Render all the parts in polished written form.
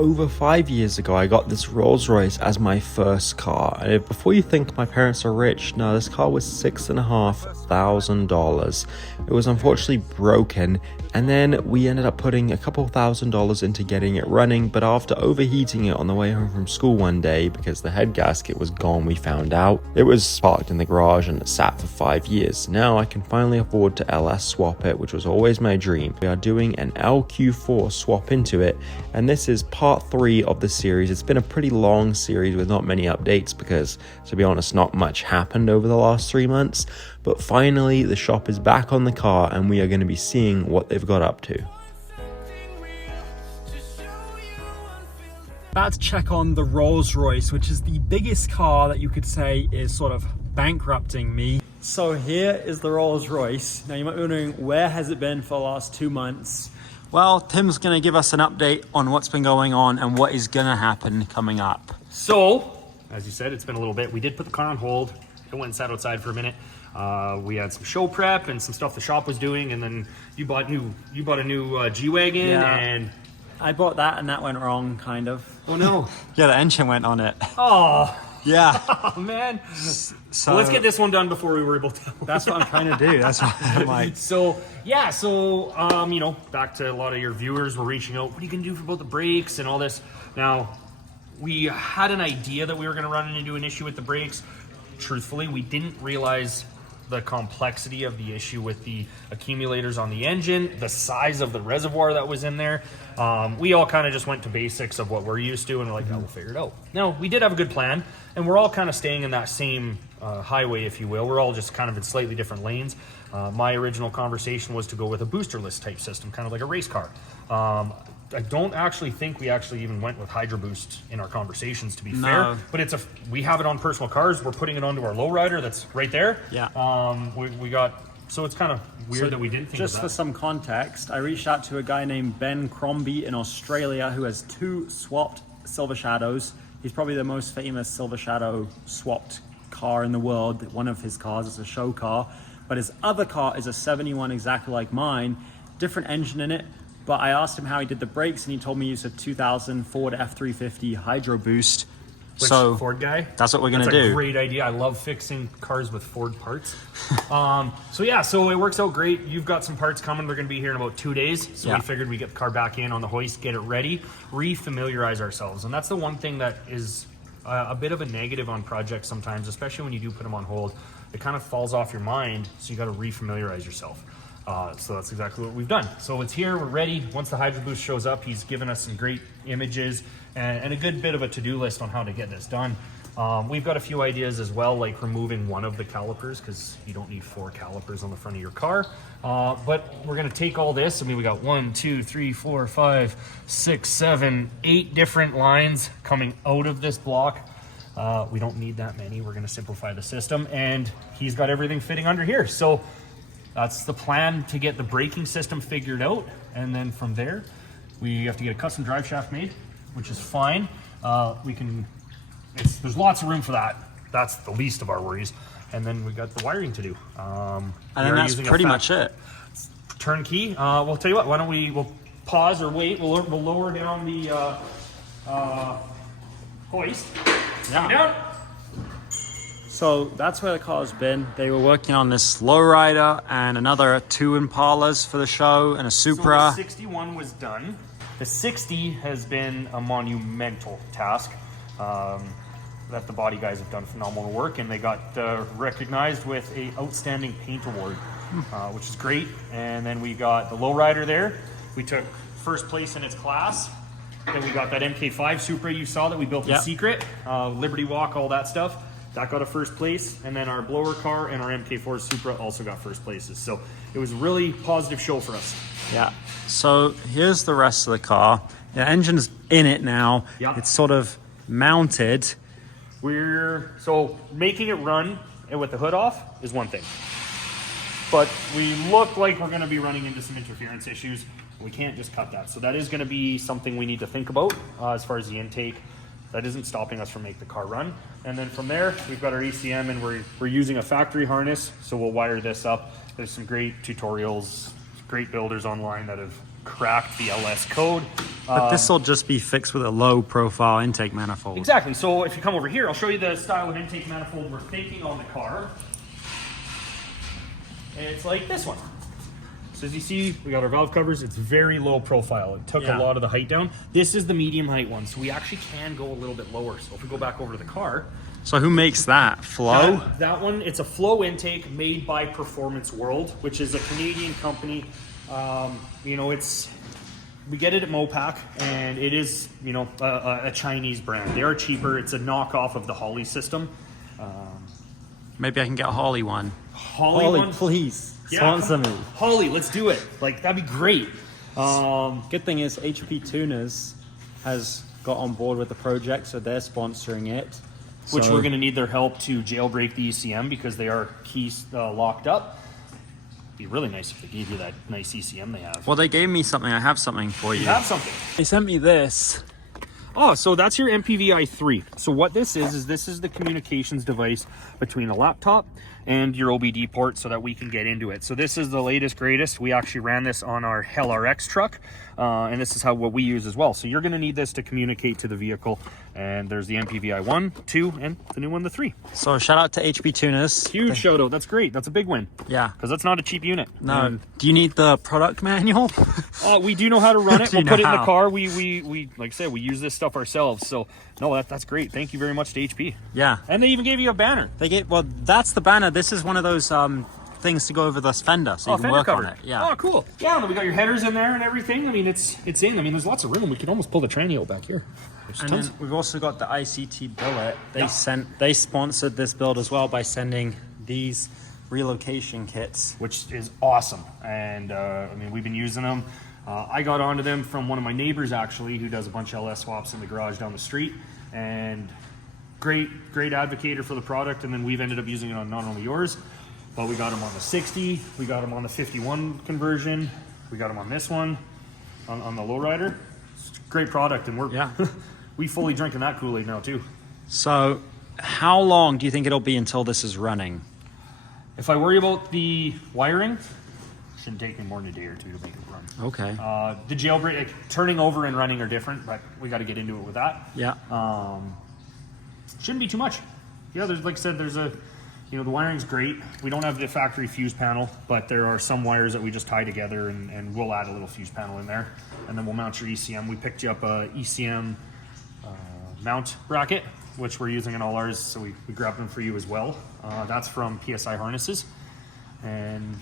over 5 years ago, I got this Rolls Royce as my first car. And before you think my parents are rich, no, this car was $6,500. It was unfortunately broken, and then we ended up putting a couple $1,000s into getting it running, but after overheating it on the way home from school one day because the head gasket was gone, we found out it was parked in the garage and it sat for 5 years. Now I can finally afford to LS swap it, which was always my dream. We are doing an LQ4 swap into it, and this is part 3 of the series. It's been a pretty long series with not many updates because, to be honest, not much happened over the last 3 months, but finally the shop is back on the car and we are going to be seeing what they've got up to. About to check on the Rolls Royce, which is the biggest car that you could say is sort of bankrupting me. So here is the Rolls Royce. Now you might be wondering, where has it been for the last 2 months? Well, Tim's going to give us an update on what's been going on and what is going to happen coming up. So, as you said, it's been a little bit. We did put the car on hold. It went and sat outside for a minute. We had some show prep and some stuff the shop was doing, and then you bought a new G-Wagon, Yeah. and I bought that and that went wrong, kind of. oh no, Yeah, the engine went on it. oh, Yeah. oh man. So Well, let's get this one done before we were able to. That's what I'm trying to do. That's what I'm like. So yeah, you know, back to a lot of your viewers were reaching out. What are you gonna do about the brakes and all this? Now, we had an idea that we were gonna run into an issue with the brakes. Truthfully, we didn't realize the complexity of the issue with the accumulators on the engine, the size of the reservoir that was in there. We all kind of just went to basics of what we're used to, and we're like, oh, we'll figure it out. Now, we did have a good plan, and we're all kind of staying in that same highway, if you will. We're all just kind of in slightly different lanes. My original conversation was to go with a boosterless type system, kind of like a race car. I don't actually think we actually even went with Hydro Boost in our conversations, to be fair. But we have it on personal cars. We're putting it onto our lowrider that's right there. Yeah. So it's kind of weird that we didn't think Just of for that. some context, I reached out to a guy named Ben Crombie in Australia who has 2 swapped Silver Shadows. He's probably the most famous Silver Shadow swapped car in the world. One of his cars is a show car, but his other car is a 71 exactly like mine, different engine in it. But I asked him how he did the brakes, and he told me he used a 2000 Ford F350 Hydro Boost. So Ford guy? that's what we're going to That's do. a great idea. I love fixing cars with Ford parts. So it works out great. You've got some parts coming. They're going to be here in about 2 days. So we figured we'd get the car back in on the hoist, get it ready, re-familiarize ourselves. And that's the one thing that is a bit of a negative on projects sometimes, especially when you do put them on hold. It kind of falls off your mind, so you got to re-familiarize yourself. So that's exactly what we've done. So it's here, we're ready. Once the Hydro Boost shows up, he's given us some great images and a good bit of a to-do list on how to get this done. We've got a few ideas as well, like removing one of the calipers, because you don't need 4 calipers on the front of your car. But we're gonna take all this. I mean, we got 1, 2, 3, 4, 5, 6, 7, 8 different lines coming out of this block. We don't need that many. We're gonna simplify the system, and he's got everything fitting under here. So that's the plan, to get the braking system figured out, and then from there we have to get a custom drive shaft made, which is fine. There's lots of room for that. That's the least of our worries. And then we got the wiring to do. And then that's pretty much it. Turnkey. We'll tell you what. Why don't we'll pause or wait. We'll lower down the hoist. Yeah. Down. So that's where the car's been. They were working on this lowrider and another 2 Impalas for the show and a Supra. So the 61 was done. The 60 has been a monumental task. That the body guys have done phenomenal work, and they got recognized with a outstanding paint award, which is great. And then we got the lowrider there. We took first place in its class. Then we got that MK5 Supra you saw that we built in secret, Liberty Walk, all that stuff. That got a first place, and then our blower car and our MK4 Supra also got first places. So it was a really positive show for us. Yeah. So here's the rest of the car. The engine's in it now. Yep. It's sort of mounted. So making it run with the hood off is one thing, but we look like we're going to be running into some interference issues. We can't just cut that. So that is going to be something we need to think about as far as the intake. That isn't stopping us from making the car run. And then from there, we've got our ECM, and we're using a factory harness, so we'll wire this up. There's some great tutorials, great builders online that have cracked the LS code. But this will just be fixed with a low profile intake manifold. Exactly. So if you come over here, I'll show you the style of intake manifold we're thinking on the car. It's like this one. So as you see, we got our valve covers. It's very low profile. It took a lot of the height down. This is the medium height one, so we actually can go a little bit lower. So if we go back over to the car. So who makes that? Flow? That one, it's a Flow intake made by Performance World, which is a Canadian company. You know, we get it at Mopac, and it is, you know, a Chinese brand. They are cheaper. It's a knockoff of the Holley system. Maybe I can get a Holley one. Holley one? Please. Yeah, Sponsor me. Holley, let's do it. Like, that'd be great. Good thing is HP Tuners has got on board with the project, so they're sponsoring it. Which we're going to need their help to jailbreak the ECM because they are keys locked up. Be really nice if they gave you that nice ECM they have. Well, they gave me something. I have something for you. You have something. They sent me this. Oh, so that's your MPVI 3. So what this is this is the communications device between a laptop and your OBD port so that we can get into it. So this is the latest, greatest. We actually ran this on our Hell RX truck, and this is what we use as well. So you're going to need this to communicate to the vehicle. And there's the MPVI 1, 2, and the new one, the 3. So shout out to HP Tuners. Huge shout out. That's great. That's a big win. Yeah. Because that's not a cheap unit. No. Do you need the product manual? We do know how to run it. We'll put it in the how? car. We like I said, we use this stuff ourselves. So no, that's great. Thank you very much to HP. Yeah. And they even gave you a banner. Well, that's the banner. This is one of those things to go over the fender, so you can fender work cover. on it. Yeah. Oh, cool. Yeah, and we got your headers in there and everything. I mean, it's in. I mean, there's lots of room. We could almost pull the tranny out back here. And then we've also got the ICT Billet. They sponsored this build as well by sending these relocation kits, which is awesome. And I mean, we've been using them. I got onto them from one of my neighbors actually, who does a bunch of LS swaps in the garage down the street, and great advocator for the product. And then we've ended up using it on not only yours, but we got them on the 60, we got them on the 51 conversion, we got them on this one, on the lowrider. It's a great product, and we're we fully drinking that Kool-Aid now too. So how long do you think it'll be until this is running? If I worry about the wiring, shouldn't take me more than a day or two to make it run. Okay. The jailbreak, like, turning over and running are different, but we got to get into it with that. Yeah. Shouldn't be too much. Yeah, there's, like I said, there's a, you know, the wiring's great. We don't have the factory fuse panel, but there are some wires that we just tie together, and we'll add a little fuse panel in there, and then we'll mount your ECM. We picked you up a ECM mount bracket, which we're using in all ours, so we grabbed them for you as well. That's from PSI Harnesses, and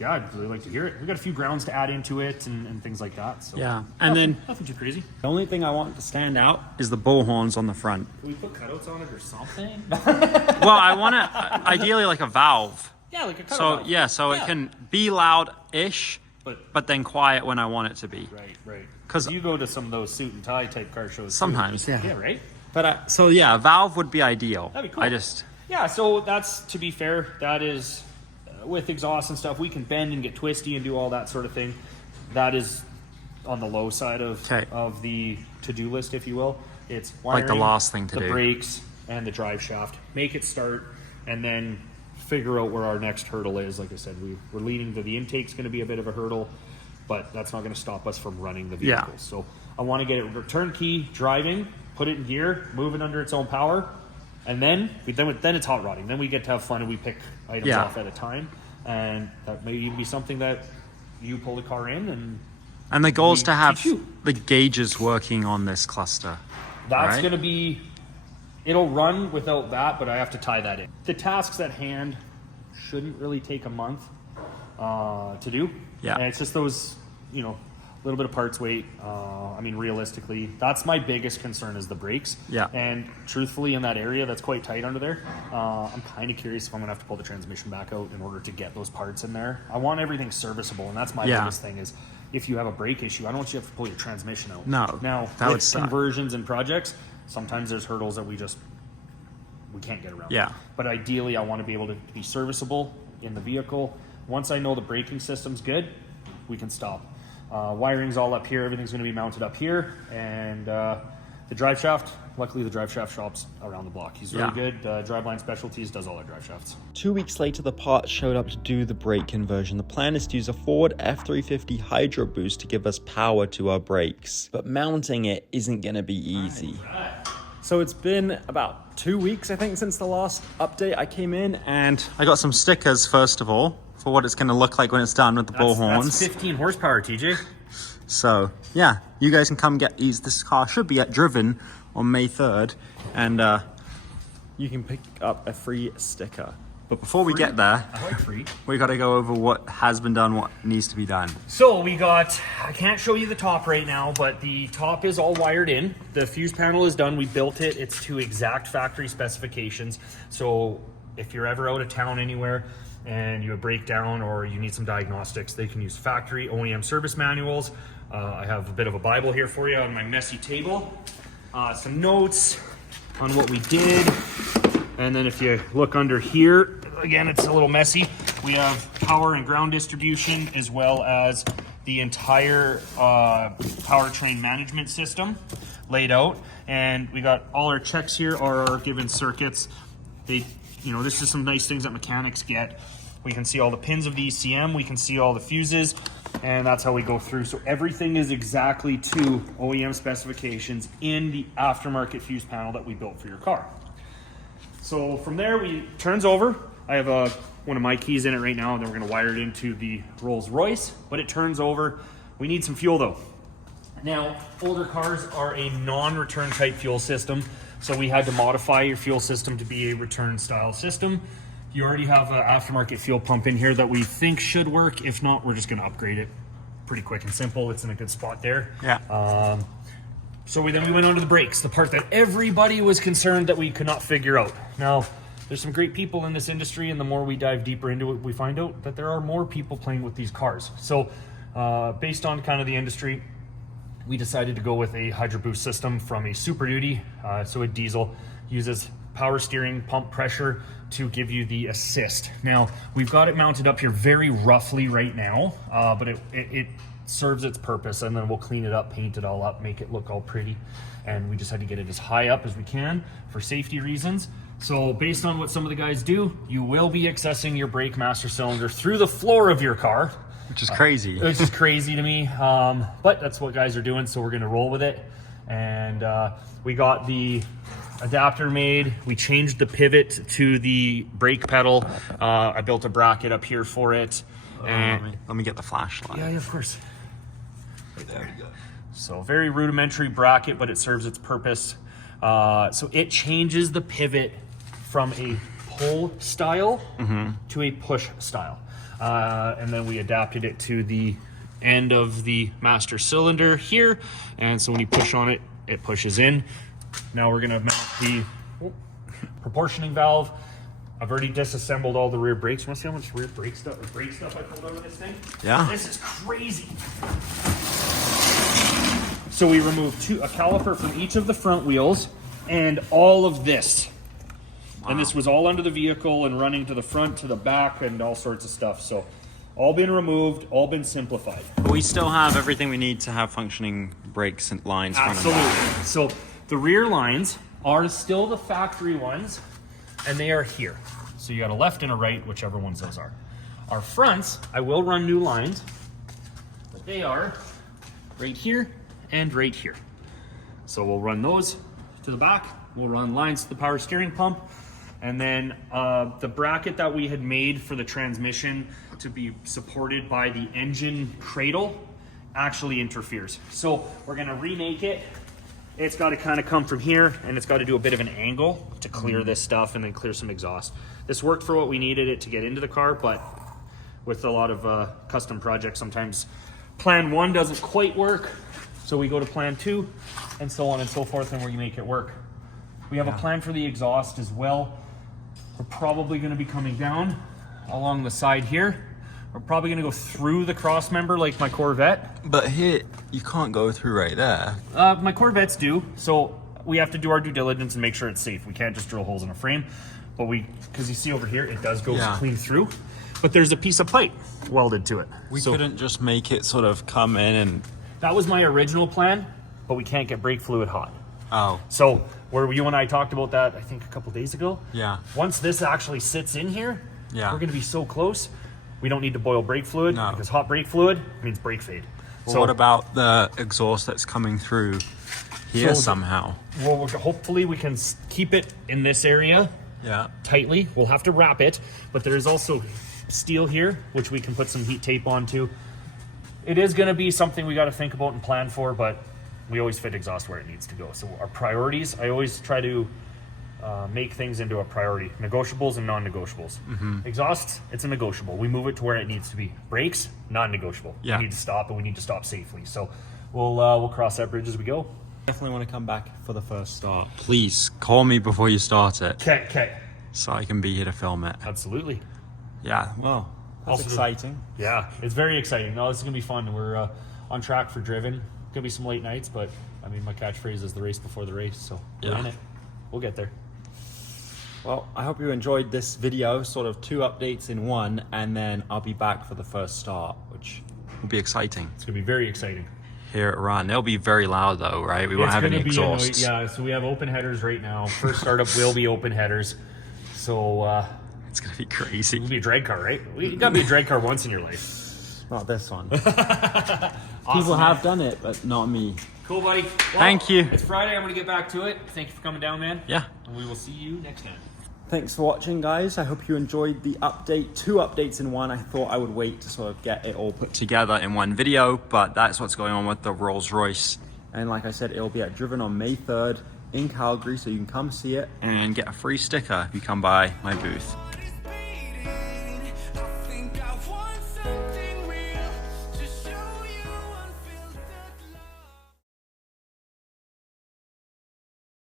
yeah, I'd really like to hear it. We've got a few grounds to add into it and things like that. So yeah, and then nothing too crazy. The only thing I want to stand out is the bull horns on the front. Can we put cutouts on it or something? Well, I want to ideally like a valve. Yeah, like a cutout valve. So it can be loud-ish, but then quiet when I want it to be. Right. Because you go to some of those suit and tie type car shows. Sometimes, too. Yeah, right. But so yeah, a valve would be ideal. That'd be cool. Yeah. So that's, to be fair, that is. With exhaust and stuff, we can bend and get twisty and do all that sort of thing. That is on the low side of the to-do list, if you will. It's wiring, like the last thing to do. The brakes and the drive shaft. Make it start, and then figure out where our next hurdle is. Like I said, we're leading to the intake's going to be a bit of a hurdle, but that's not going to stop us from running the vehicle. Yeah. So I want to get it turnkey driving, put it in gear, move it under its own power. And then it's hot rodding. Then we get to have fun and we pick items off at a time. And that may even be something that you pull the car in and the goal is to have the gauges working on this cluster. That's going to be, it'll run without that, but I have to tie that in. The tasks at hand shouldn't really take a month to do. Yeah. And it's just those, you know, a little bit of parts weight. I mean, realistically, that's my biggest concern is the brakes. Yeah. And truthfully, in that area that's quite tight under there, I'm kind of curious if I'm going to have to pull the transmission back out in order to get those parts in there. I want everything serviceable, and that's my biggest thing is if you have a brake issue, I don't want you to have to pull your transmission out. No. Now, with conversions and projects, sometimes there's hurdles that we can't get around. Yeah. But ideally, I want to be able to be serviceable in the vehicle. Once I know the braking system's good, we can stop. Wiring's all up here. Everything's going to be mounted up here, and The drive shaft, luckily the drive shaft shop's around the block. He's really Yeah. good. Driveline Specialties does all our drive shafts. 2 weeks later, the parts showed up to do the brake conversion. The plan is to use a Ford F350 Hydro Boost to give us power to our brakes, but mounting it isn't going to be easy. So it's been about 2 weeks, I think, since the last update. I came in and I got some stickers, first of all, for what it's going to look like when it's done with the bullhorns. That's 15 horsepower, TJ. So yeah, you guys can come get these. This car should be at Driven on May 3rd, and you can pick up a free sticker. But before we get there, I like free. we got to go over what has been done, what needs to be done. So we got, I can't show you the top right now, but the top is all wired in. The fuse panel is done. We built it. It's to exact factory specifications. So if you're ever out of town anywhere and you have a breakdown or you need some diagnostics, they can use factory OEM service manuals. I have a bit of a Bible here for you on my messy table. Some notes on what we did. And then if you look under here, again, it's a little messy. We have power and ground distribution, as well as the entire powertrain management system laid out. And we got all our checks here are our given circuits. This is some nice things that mechanics get. We can see all the pins of the ECM. We can see all the fuses, and that's how we go through. So everything is exactly to OEM specifications in the aftermarket fuse panel that we built for your car. So from there, it turns over. I have one of my keys in it right now, and then we're gonna wire it into the Rolls Royce, but it turns over. We need some fuel though. Now, older cars are a non-return type fuel system, so we had to modify your fuel system to be a return style system. You already have an aftermarket fuel pump in here that we think should work. If not, we're just gonna upgrade it. Pretty quick and simple. It's in a good spot there. Yeah. So we went on to the brakes, the part that everybody was concerned that we could not figure out. Now, there's some great people in this industry, and the more we dive deeper into it, we find out that there are more people playing with these cars. So based on kind of the industry, we decided to go with a Hydro Boost system from a Super Duty. So a diesel uses power steering, pump pressure to give you the assist. Now, we've got it mounted up here very roughly right now, but it serves its purpose, and then we'll clean it up, paint it all up, make it look all pretty. And we just had to get it as high up as we can for safety reasons. So based on what some of the guys do, you will be accessing your brake master cylinder through the floor of your car. Which is crazy. Which is crazy to me, but that's what guys are doing, so we're gonna roll with it. And we got the adapter made. We changed the pivot to the brake pedal. I built a bracket up here for it. And Let me get the flashlight. yeah, of course. There we go. So very rudimentary bracket, but it serves its purpose. So it changes the pivot from a pull style to a push style. And then we adapted it to the end of the master cylinder here. And so when you push on it, it pushes in. Now we're gonna mount the proportioning valve. I've already disassembled all the rear brakes. You wanna see how much rear brake stuff I pulled out of this thing? Yeah. This is crazy. So we removed a caliper from each of the front wheels and all of this. Wow. And this was all under the vehicle and running to the front, to the back, and all sorts of stuff. So all been removed, all been simplified. But we still have everything we need to have functioning brakes and lines. Absolutely. So the rear lines are still the factory ones, and they are here. So you got a left and a right, whichever ones those are. Our fronts, I will run new lines, but they are right here and right here. So we'll run those to the back. We'll run lines to the power steering pump. And then the bracket that we had made for the transmission to be supported by the engine cradle actually interferes. So we're gonna remake it. It's got to kind of come from here, and it's got to do a bit of an angle to clear this stuff and then clear some exhaust. This worked for what we needed it to get into the car, but with a lot of custom projects, sometimes plan 1 doesn't quite work, so we go to plan 2, and so on and so forth, and where you make it work. We have a plan for the exhaust as well. We're probably going to be coming down along the side here. We're probably going to go through the cross member like my Corvette. But here, you can't go through right there. My Corvettes do, so we have to do our due diligence and make sure it's safe. We can't just drill holes in a frame, but because you see over here, it does go clean through, but there's a piece of pipe welded to it. We couldn't just make it sort of come in and... That was my original plan, but we can't get brake fluid hot. Oh. So where you and I talked about that, I think a couple days ago. Yeah. Once this actually sits in here, Yeah. we're going to be so close. We don't need to boil brake fluid No. because hot brake fluid means brake fade. Well, So what about the exhaust that's coming through here So- somehow? well, hopefully we can keep it in this area Yeah. tightly. We'll have to wrap it, but there is also steel here, which we can put some heat tape onto. It is going to be something we got to think about and plan for, but we always fit exhaust where it needs to go. So our priorities, I always try to make things into a priority. Negotiables and non-negotiables. Exhausts, it's a negotiable. We move it to where it needs to be. Brakes, non-negotiable. Yeah. We need to stop, and we need to stop safely. So we'll cross that bridge as we go. Definitely want to come back for the first start. Please call me before you start it Okay. so I can be here to film it. Absolutely. Yeah. Wow, that's Also- exciting. Yeah, it's very exciting. No, this is gonna be fun. We're on track for Driven. Gonna be some late nights, but I mean, my catchphrase is the race before the race, so we're Yeah. in it. We'll get there. Well, I hope you enjoyed this video, sort of 2 updates in one, and then I'll be back for the first start, which It'll be exciting It's gonna be very exciting. here at Run. They'll be very loud though, right? We won't It's have any gonna be exhausts. yeah. So we have open headers right now. First startup will be open headers. So It's gonna be crazy. it'll be a drag car, right? You gotta be a drag car once in your life. not this one. Awesome, People man. have done it, but not me. Cool, buddy. Well, Thank you. It's Friday. I'm gonna get back to it. Thank you for coming down, man. Yeah. And we will see you next time. Thanks for watching, guys. I hope you enjoyed the update. 2 updates in one. I thought I would wait to sort of get it all put together. Together in one video, but that's what's going on with the Rolls Royce. And like I said, it'll be at Driven on May 3rd in Calgary, so you can come see it. And get a free sticker if you come by my booth.